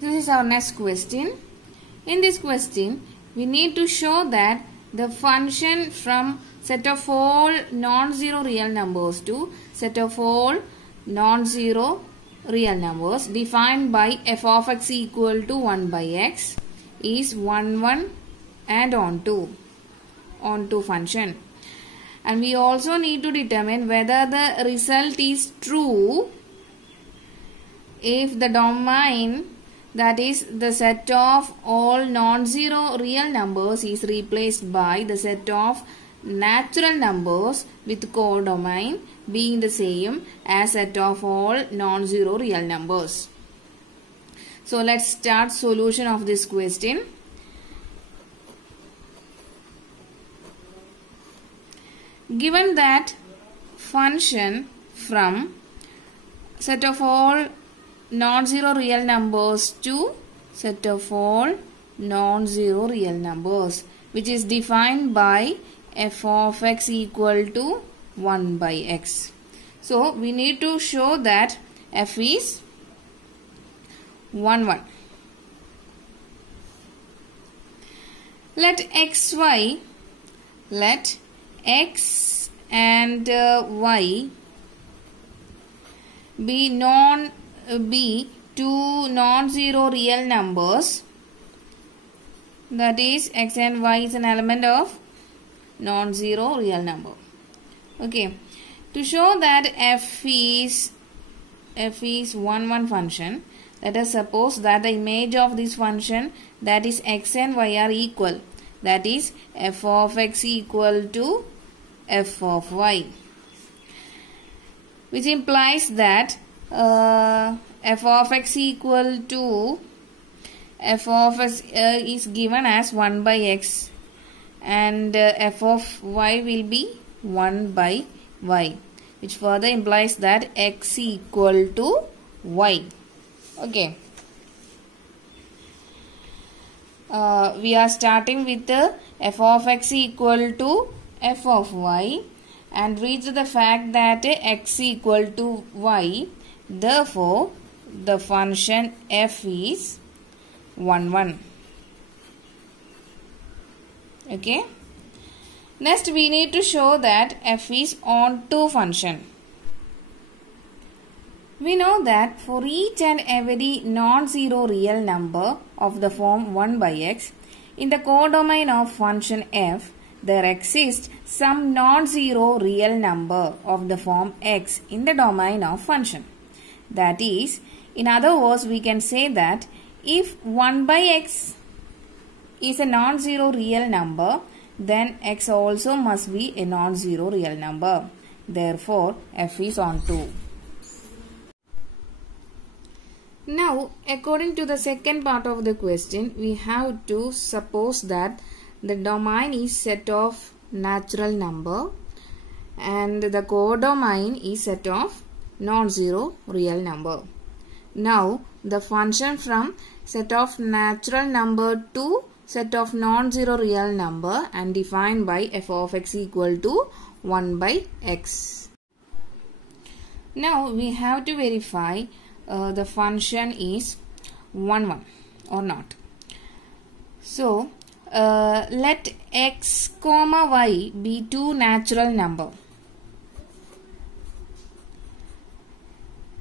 This is our next question. In this question, we need to show that the function from set of all non-zero real numbers to set of all non-zero real numbers defined by f of x equal to 1 by x is 1, 1 and onto function. And we also need to determine whether the result is true if the domain, that is the set of all non-zero real numbers, is replaced by the set of natural numbers with codomain being the same as set of all non-zero real numbers. So let's start solution of this question. Given that function from set of all non-zero real numbers to set of all non-zero real numbers, which is defined by f of x equal to 1 by x. So we need to show that f is 1, 1. Let x and y be two non-zero real numbers, that is x and y is an element of non-zero real number. Okay, to show that f is 1, 1 function, let us suppose that the image of this function, that is x and y, are equal, that is f of x equal to f of y, which implies that f of x equal to f of x is given as 1 by x and f of y will be 1 by y, which further implies that x equal to y. Okay. We are starting with the f of x equal to f of y and reach the fact that x equal to y. Therefore, the function f is 1, 1. Okay. Next, we need to show that f is onto function. We know that for each and every non-zero real number of the form 1 by x, in the codomain of function f, there exists some non-zero real number of the form x in the domain of function. That is, in other words, we can say that if 1 by x is a non-zero real number, then x also must be a non-zero real number. Therefore, f is onto. Now, according to the second part of the question, we have to suppose that the domain is set of natural number and the codomain is set of non-zero real number. Now, the function from set of natural number to set of non-zero real number and defined by f of x equal to 1 by x. Now, we have to verify the function is 1, 1 or not. So, let x comma y be two natural number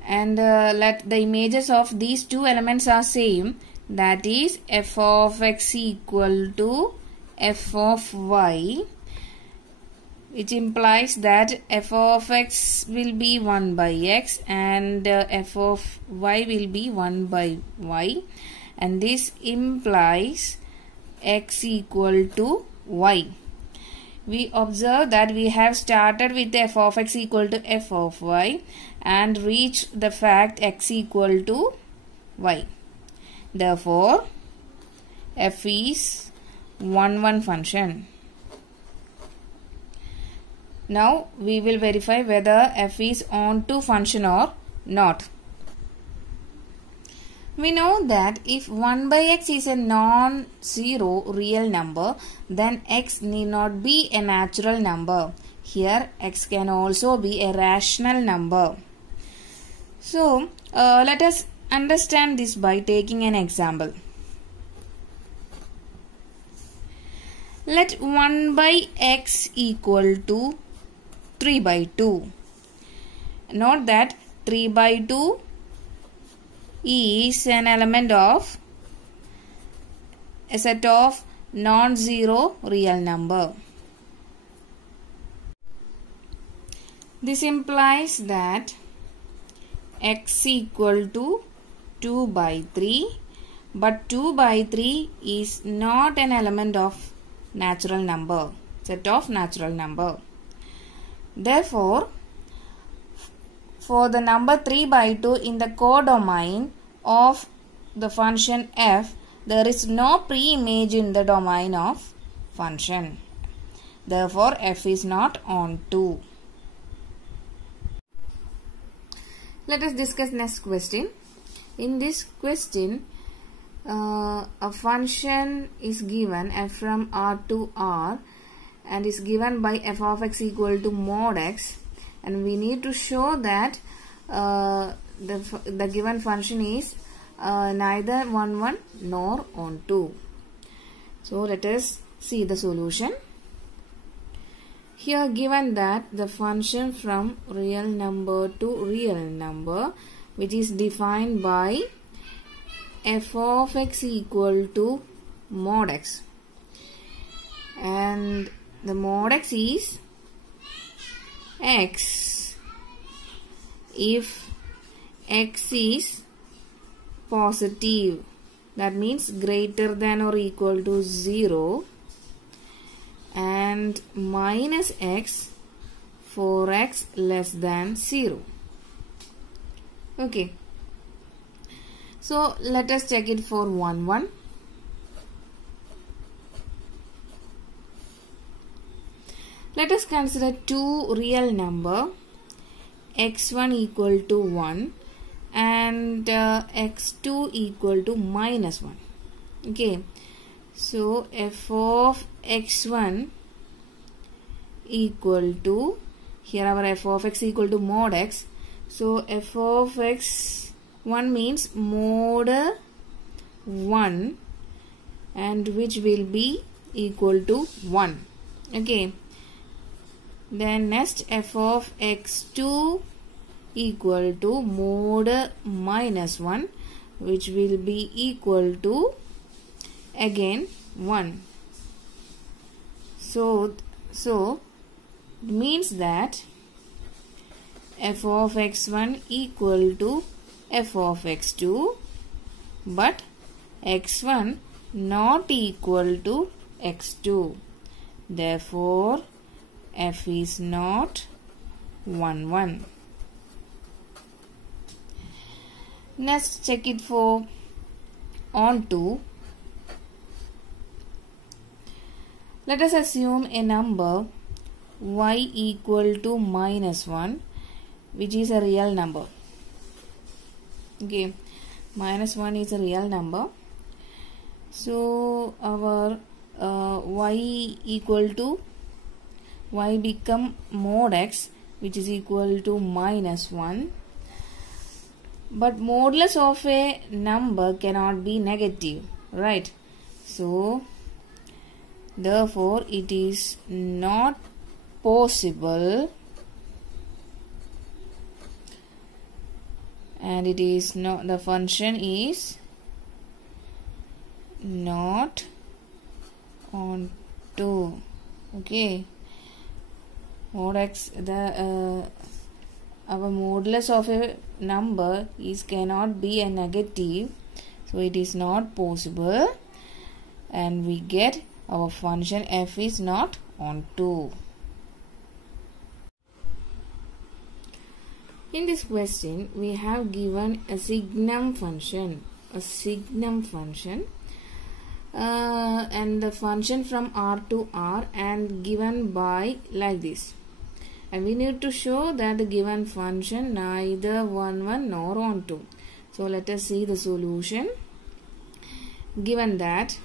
and let the images of these two elements are same, that is f of x equal to f of y, which implies that f of x will be 1 by x and f of y will be 1 by y, and this implies x equal to y. We observe that we have started with f of x equal to f of y and reached the fact x equal to y. Therefore, f is 1, 1 function. Now, we will verify whether f is onto function or not. We know that if 1 by x is a non-zero real number, then x need not be a natural number. Here, x can also be a rational number. So, let us understand this by taking an example. Let 1 by x equal to 3 by 2. Note that 3 by 2 is an element of a set of non-zero real number. This implies that x equal to 2 by 3, but 2 by 3 is not an element of natural number, set of natural number. Therefore, for the number 3 by 2 in the codomain of the function f, there is no pre-image in the domain of function. Therefore, f is not on 2. Let us discuss next question. In this question, a function is given f from R to R and is given by f of x equal to mod x, and we need to show that the given function is neither on 1 nor on 2. So let us see the solution. Here given that the function from real number to real number, which is defined by f of x equal to mod x, and the mod x is x if x is positive, that means greater than or equal to 0, and minus x for x less than 0. Okay. So let us check it for 1, 1. Let us consider two real number, x1 equal to 1 and x2 equal to minus 1. Okay. So f of x1 equal to, here our f of x equal to mod x. So f of x1 means mod 1, and which will be equal to 1. Okay. Then next f of x2 equal to mod minus 1, which will be equal to again 1. So it means that f of x1 equal to f of x2, but x1 not equal to x2. Therefore, f is not 1, 1. Next, check it for on 2. Let us assume a number y equal to minus 1, which is a real number. Okay, minus 1 is a real number. So our y equal to, y become mod x, which is equal to minus 1. But modulus of a number cannot be negative, right? So therefore it is not possible, and it is not, the function is not on 2. Okay, mod x, our modulus of a number is cannot be a negative, so it is not possible, and we get our function f is not on 2. In this question, we have given a signum function, and the function from R to R, and given by like this. And we need to show that the given function neither on 1 nor on 2. So let us see the solution. Given that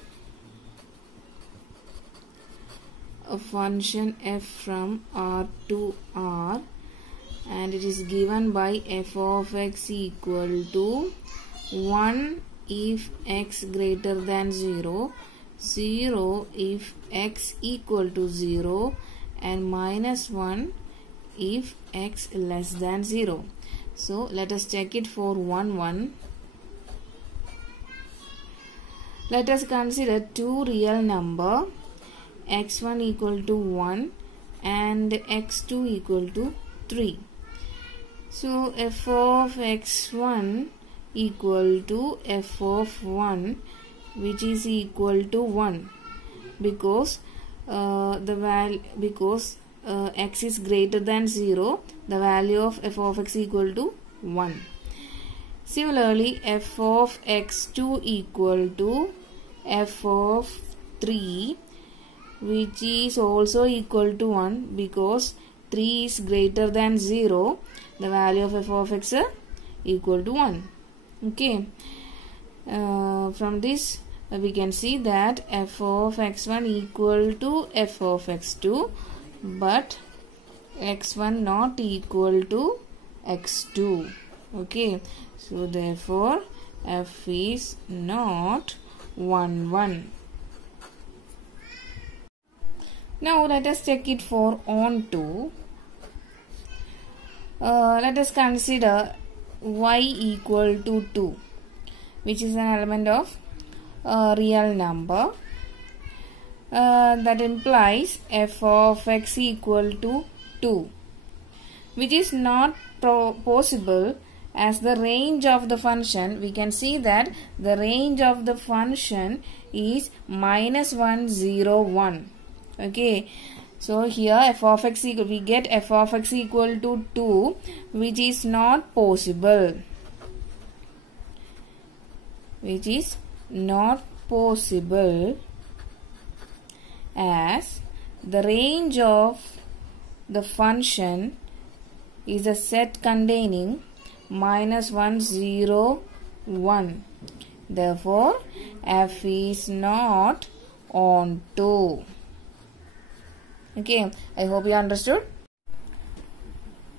a function f from R to R, and it is given by f of x equal to 1 if x greater than 0, 0 if x equal to 0, and minus 1 if x less than 0. So let us check it for 1 1. Let us consider two real number, x1 equal to 1 and x2 equal to 3. So f of x1 equal to f of 1, which is equal to 1, because x is greater than 0, the value of f of x equal to 1. Similarly, f of x2 equal to f of 3, which is also equal to 1, because 3 is greater than 0, the value of f of x equal to 1. Okay, from this we can see that f of x1 equal to f of x2, but x1 not equal to x2. Okay, so therefore f is not 1 1. Now let us check it for onto. Let us consider y equal to 2, which is an element of real number. That implies f of x equal to 2, which is not possible, as the range of the function, we can see that the range of the function is -1 0 1. Okay, so here f of x equal, we get f of x equal to 2, which is not possible, as the range of the function is a set containing -1 0 1. Therefore f is not onto. Okay, I hope you understood.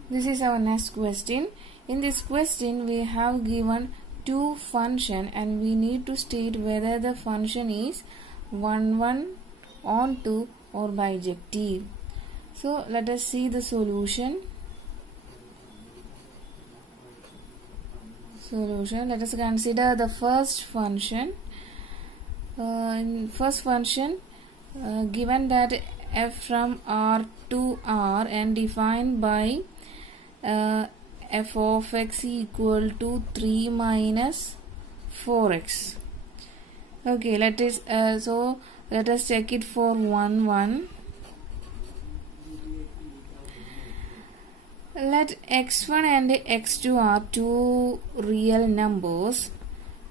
This is our next question. In this question we have given two function and we need to state whether the function is 1 1, onto or bijective. So let us see the solution. Let us consider the first function. In first function, given that f from R to R and defined by f of x equal to 3 minus 4x. Okay, let us check it for 1 1. Let x1 and x2 are two real numbers,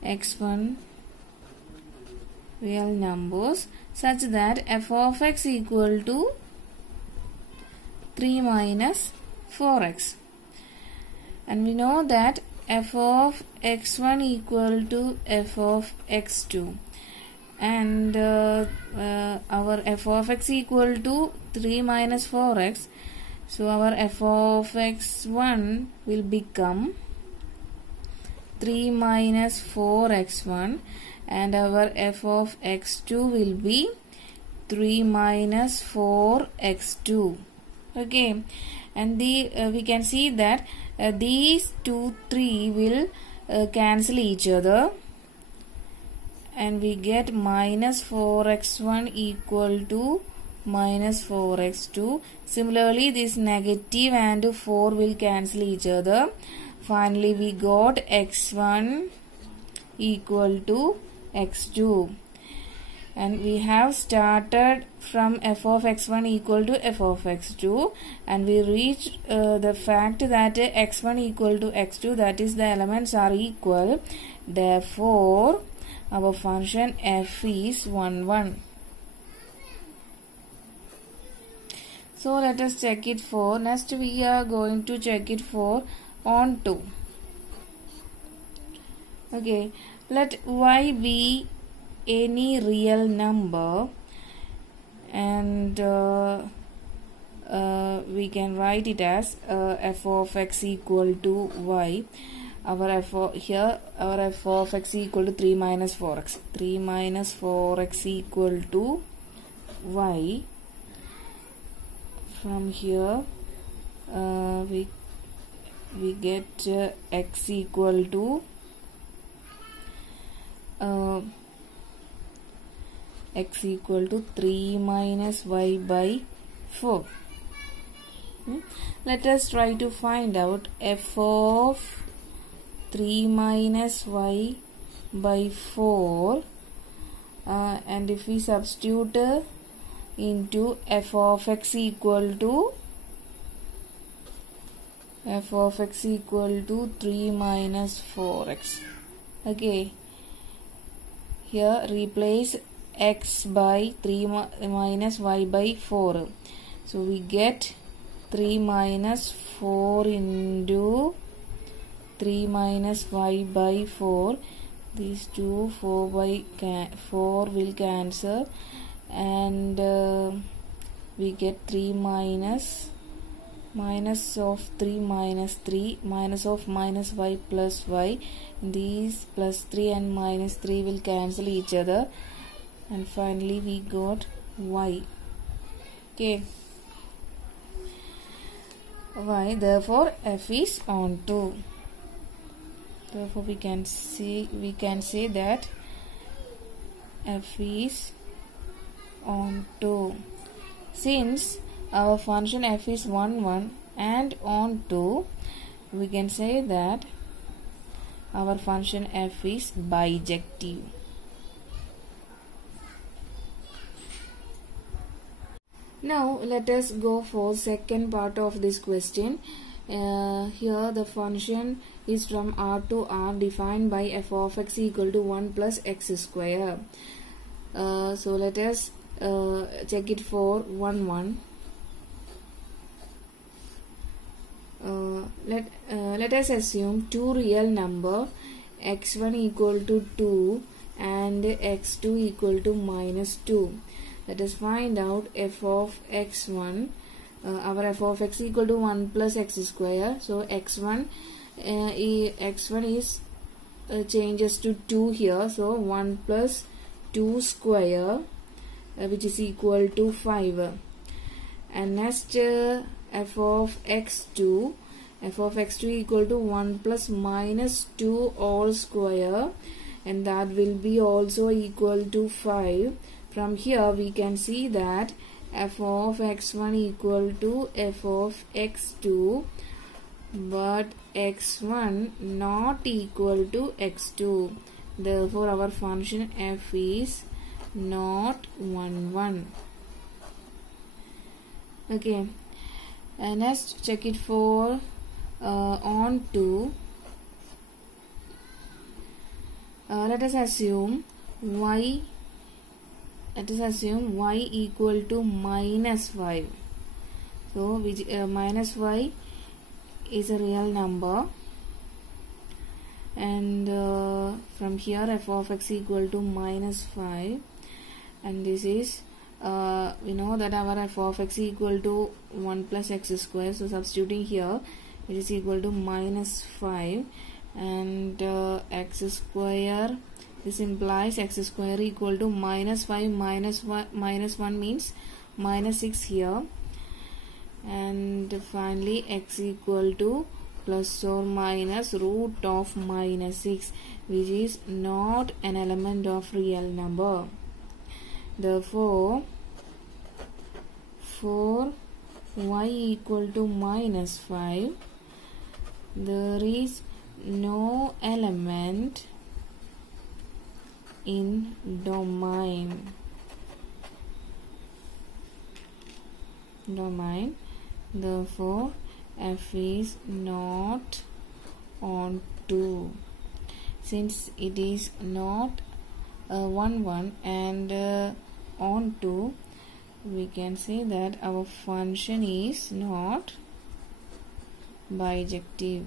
x1 real numbers, such that f of x equal to 3 minus 4x. And we know that f of x1 equal to f of x2. And our f of x equal to 3 minus 4x. So our f of x1 will become 3 minus 4x1 and our f of x2 will be 3 minus 4x2. Okay, and we can see that these 3 will cancel each other and we get minus 4x1 equal to minus 4x2. Similarly, this negative and 4 will cancel each other. Finally, we got x1 equal to x2. And we have started from f of x1 equal to f of x2 and we reached the fact that x1 equal to x2, that is the elements are equal. Therefore, our function f is 1 1. So let us check it for, next we are going to check it for onto. Okay, let y be any real number and we can write it as f of x equal to y. our f of x equal to 3 minus 4x. 3 minus 4x equal to y. From here we get x equal to x equal to 3 minus y by 4. Let us try to find out f of 3 minus y by 4, and if we substitute into f of x equal to 3 minus 4x. Okay, here replace x by 3 minus y by 4, so we get 3 minus 4 into 3 minus y by 4. These two 4 will cancel, and we get 3 minus of 3 minus 3 minus of minus y plus y. These plus 3 and minus 3 will cancel each other, and finally we got y. Okay, y, therefore f is onto. Therefore we can say that f is onto. Since our function f is 1 1 and onto, we can say that our function f is bijective. Now let us go for second part of this question. Here the function is from R to R, defined by f of x equal to 1 plus x square. So let us check it for 1 1. Let us assume two real number, x1 equal to 2 and x2 equal to minus 2. Let us find out f of x1. Our f of x equal to 1 plus x square. So x1 is changes to 2 here. So 1 plus 2 square, which is equal to 5. And next f of x2 equal to 1 plus minus 2 all square, and that will be also equal to 5. From here we can see that f of x1 equal to f of x2, but x1 not equal to x2. Therefore our function f is not 1 1. Okay, and next check it for onto. Let us assume y equal to minus 5. So which minus y is a real number, and from here f of x equal to minus 5, and this is we know that our f of x equal to 1 plus x square, so substituting here it is equal to minus 5, and x square, this implies x square equal to minus 5 minus 1 means minus 6 here, and finally x equal to plus or minus root of minus 6, which is not an element of real number. Therefore for y equal to minus 5, there is no element in domain. Therefore f is not onto. Since it is not 1 1 and onto, we can say that our function is not bijective.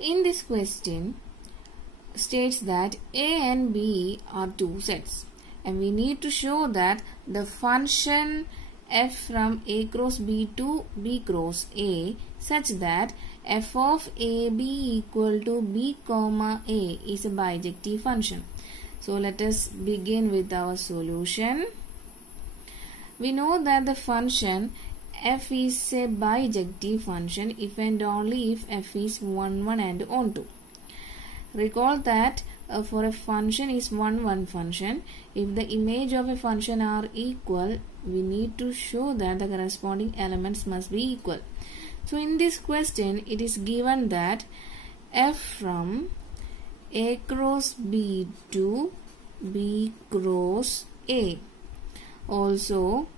In this question states that A and B are two sets, and we need to show that the function f from A cross B to B cross A such that f of AB equal to B comma A is a bijective function. So let us begin with our solution. We know that the function f is a bijective function if and only if f is 1, 1 and onto. Recall that for a function is 1, 1 function, if the image of a function are equal, we need to show that the corresponding elements must be equal. So in this question, it is given that f from A cross B to B cross A. Also,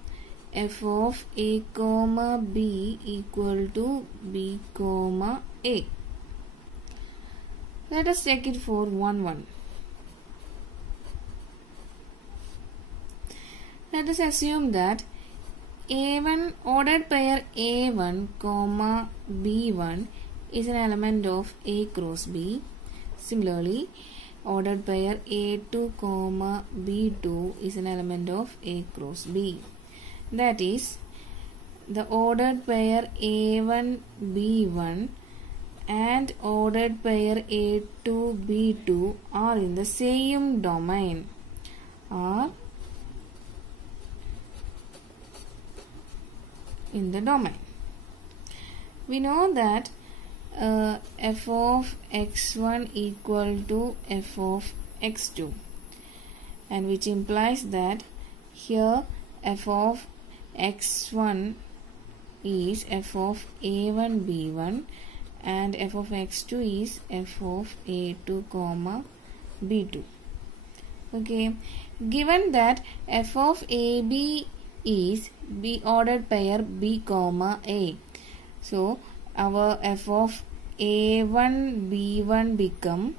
f of A comma B equal to B comma A. Let us check it for 1, 1. Let us assume that A1 ordered pair A1 comma B1 is an element of A cross B. Similarly, ordered pair A2 comma B2 is an element of A cross B. That is, the ordered pair A1 B1 and ordered pair A2 B2 are in the same domain. We know that f of x1 equal to f of x2, and which implies that here f of x1 is f of A1 B1 and f of x2 is f of A2 comma B2. Okay, given that f of AB is B ordered pair B comma A, so our f of A1 B1 become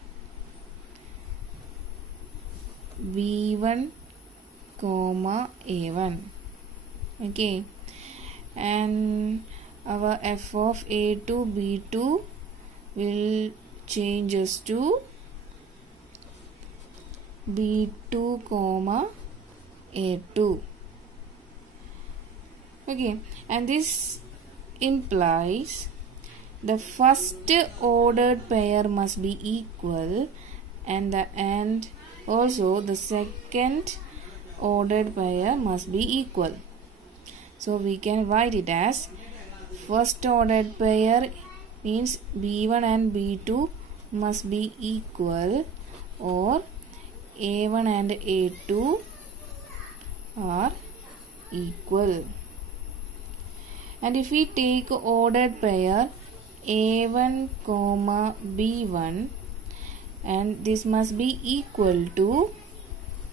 B1 comma A1. Okay, and our f of A2 B2 will changes to B2 comma A2. Okay, and this implies the first ordered pair must be equal and also the second ordered pair must be equal. So we can write it as first ordered pair means B1 and B2 must be equal, or A1 and A2 are equal. And if we take ordered pair A1 comma B1, and this must be equal to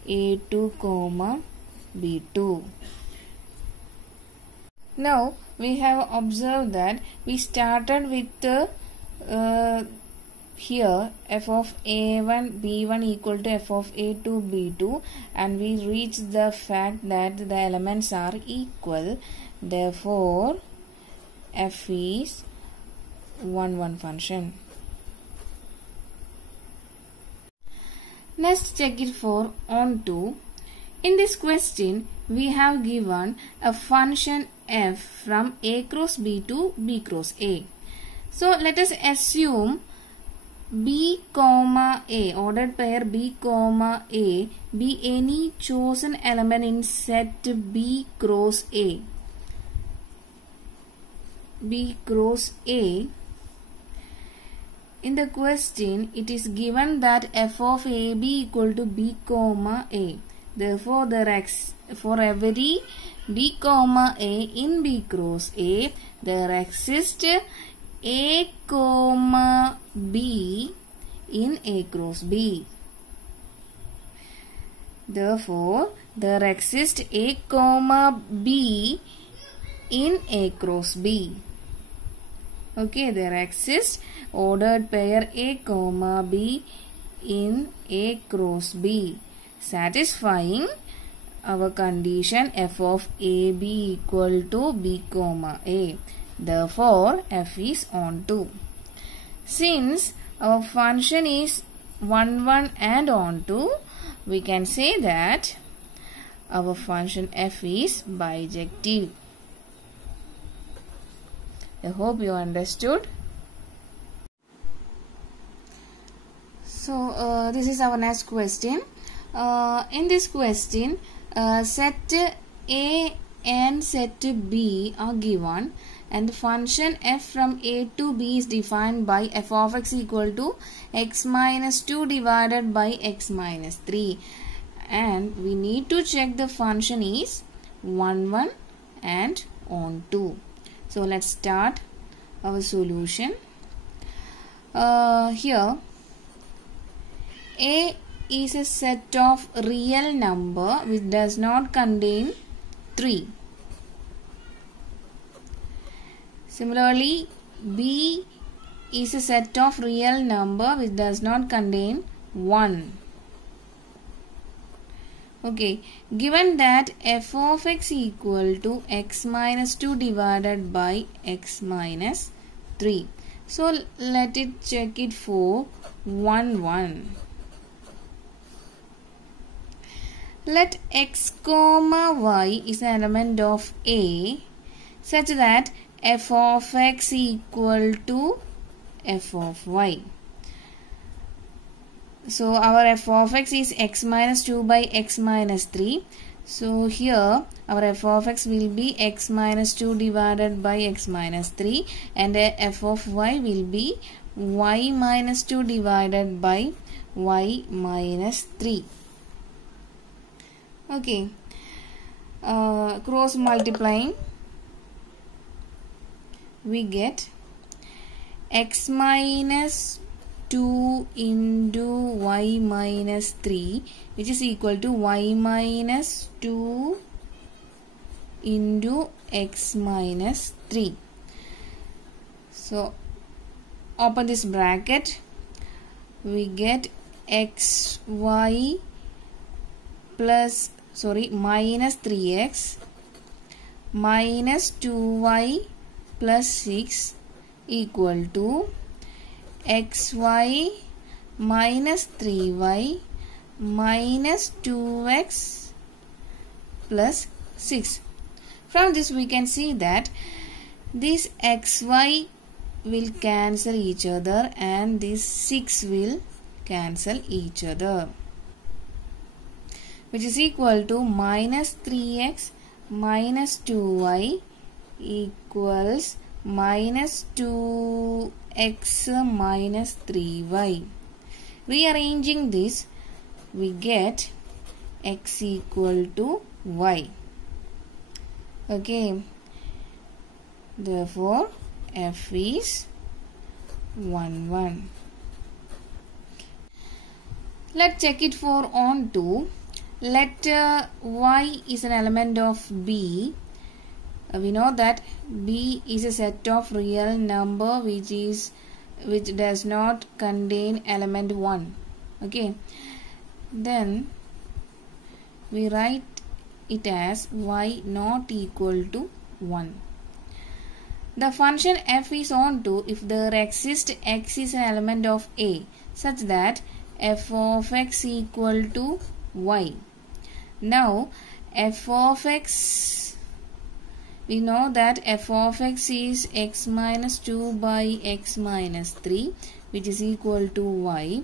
A2 comma B2. Now we have observed that we started with here f of A1 B1 equal to f of A2 B2, and we reached the fact that the elements are equal. Therefore, f is 1, 1 function. Let's check it for onto. In this question, we have given a function f from A cross B to B cross A. So let us assume B comma A, ordered pair B comma A, be any chosen element in set B cross A. B cross A. In the question, it is given that f of AB equal to B comma A. Therefore, for every B comma A in B cross A, there exists A comma B in A cross B. Therefore, there exists A comma B in A cross B. Okay, there exists ordered pair A comma B in A cross B, satisfying our condition f of AB equal to B comma A. Therefore, f is onto. Since our function is 1, 1 and onto, we can say that our function f is bijective. I hope you understood. So this is our next question. In this question, set A and set B are given, and the function f from A to B is defined by f of x equal to x minus 2 divided by x minus 3, and we need to check the function is 1 1 and on 2. So let's start our solution. Here A is a set of real number which does not contain 3. Similarly, B is a set of real number which does not contain 1. Okay, given that f of x equal to x minus 2 divided by x minus 3. So let it check it for 1 1. Let x comma y is an element of A such that f of x equal to f of y. So our f of x is x minus 2 by x minus 3. So here our f of x will be x minus 2 divided by x minus 3, and f of y will be y minus 2 divided by y minus 3. Okay, cross multiplying, we get x minus 2 into y minus 3, which is equal to y minus 2 into x minus 3. So open this bracket, we get xy plus minus 3x minus 2y plus 6 equal to xy minus 3y minus 2x plus 6. From this we can see that this xy will cancel each other and this 6 will cancel each other, which is equal to minus 3x minus 2y equals minus 2x minus 3y. Rearranging this, we get x equal to y. Okay, therefore f is 1 1. Let's check it for on 2. Let y is an element of B. We know that B is a set of real number which does not contain element 1. Okay, then we write it as y not equal to 1. The function f is on 2 if there exists x is an element of A such that f of x equal to y. Now f of x, we know that f of x is x minus 2 by x minus 3, which is equal to y,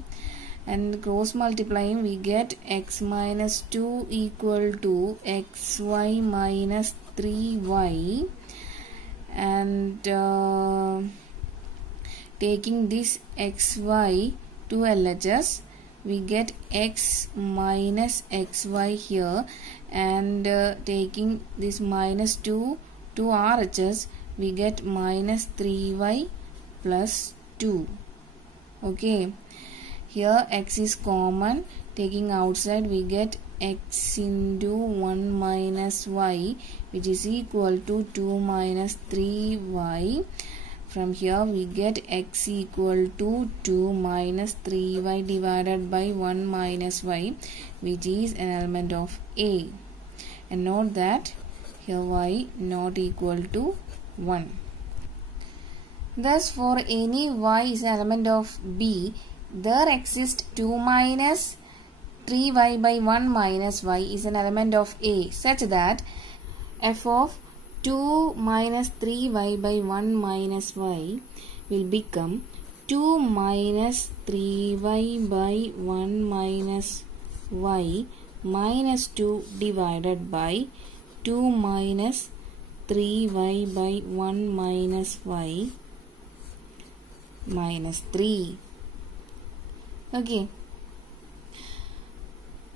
and cross multiplying we get x minus 2 equal to xy minus 3y, and taking this xy to LHS we get x minus xy here, and taking this minus 2 to RHS we get minus 3y plus 2. Okay, here x is common, taking outside we get x into 1 minus y, which is equal to 2 minus 3y. From here we get x equal to 2 minus 3y divided by 1 minus y, which is an element of A. And note that here y not equal to 1. Thus for any y is an element of B, there exists 2 minus 3y by 1 minus y is an element of A such that f of 2 minus 3y by 1 minus y will become 2 minus 3y by 1 minus y minus 2 divided by 2 minus 3y by 1 minus y minus 3. Okay.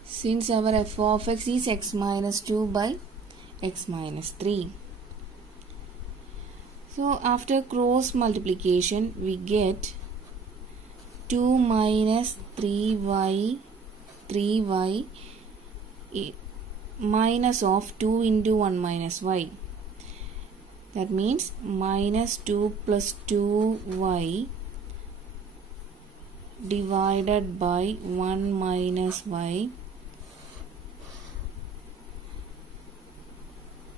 Since our f of x is x minus 2 by x minus 3. So after cross multiplication we get 2 minus 3y minus of 2 into 1 minus y. That means minus 2 plus 2y divided by 1 minus y.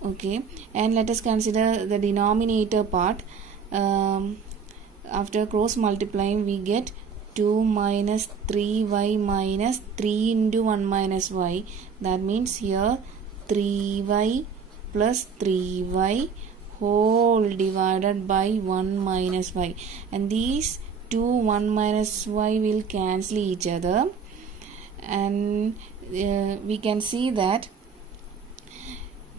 Okay, and let us consider the denominator part. After cross multiplying we get 2 minus 3y minus 3 into 1 minus y. That means here 3y plus 3y whole divided by 1 minus y, and these 2 1 minus y will cancel each other, and we can see that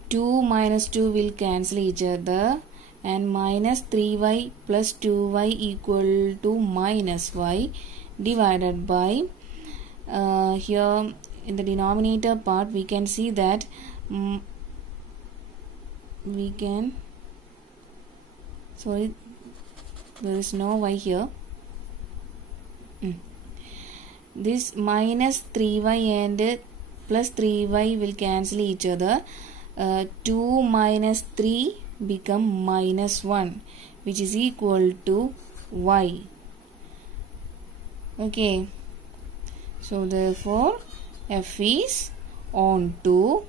2 minus 2 will cancel each other, and minus 3y plus 2y equal to minus y divided by here in the denominator part we can see that there is no y here. This minus 3y and plus 3y will cancel each other. 2 minus 3 become minus 1, which is equal to y. Okay, so therefore f is onto.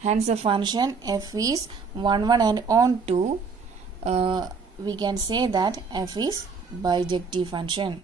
Hence the function f is 1 1 and onto. We can say that f is bijective function.